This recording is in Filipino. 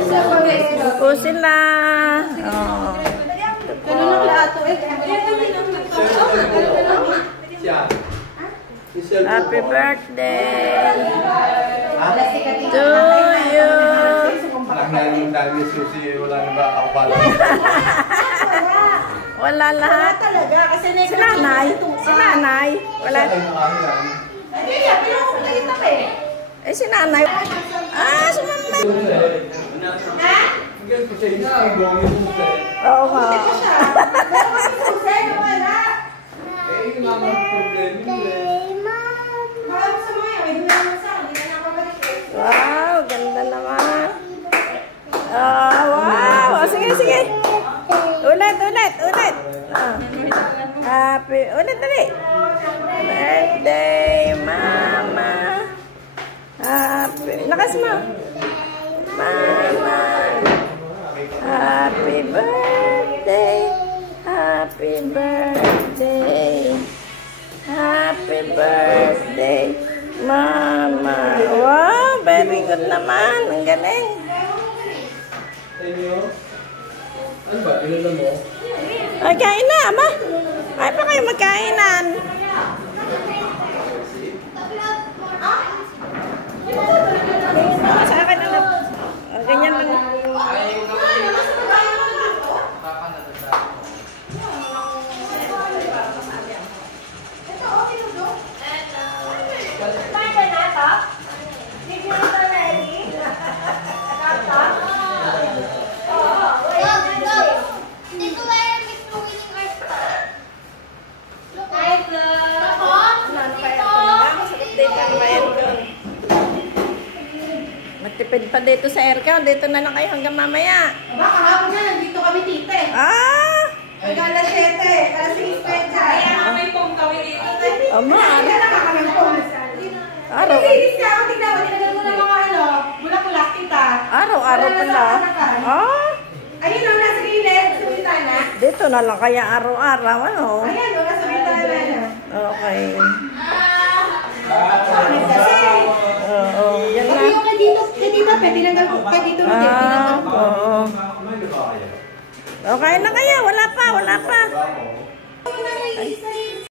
Po sila. Oh. Happy birthday to you. Wala lahat. Si nanay. Si nanay. Wala. Eh, si nanay. Ah, sumambay. Oo nga. Wow, ganda naman. Wow. Sige, sige. Ulit. Happy. Ulit, dali. Birthday, Mama. Happy. Lakas mo. Mama. Happy birthday. Happy birthday. Happy birthday, Mama. Wow, very good naman. Ang galing. Ano ba? Ilan mo? Ay, kain na, ama. Ay, pa kayo magkainan. Sa akin na lang. Ganyan lang. Magtipid pa dito sa aircon. Dito na lang kayo hanggang mamaya. Aba, kahapon na, nandito kami tite. Ah! Hanggang alas 7, alas 6 pecha. Kaya kami pong kami dito. Ama, Kaya na kami pong. araw. Nilinis ka ako, tignan mo, tinagyan mo ng mga ano, bulak-bulak kita. Araw-araw pala. Ah! Ayun o, nasa gilid, sa bintana. Dito na lang kaya araw-araw, ano? Ayan o, nasa bintana. Okay. Kasi, Oo, yan na. yung dito, tinanggal ko pa dito. Oo. Okay na kaya, wala pa. Ako na may isa.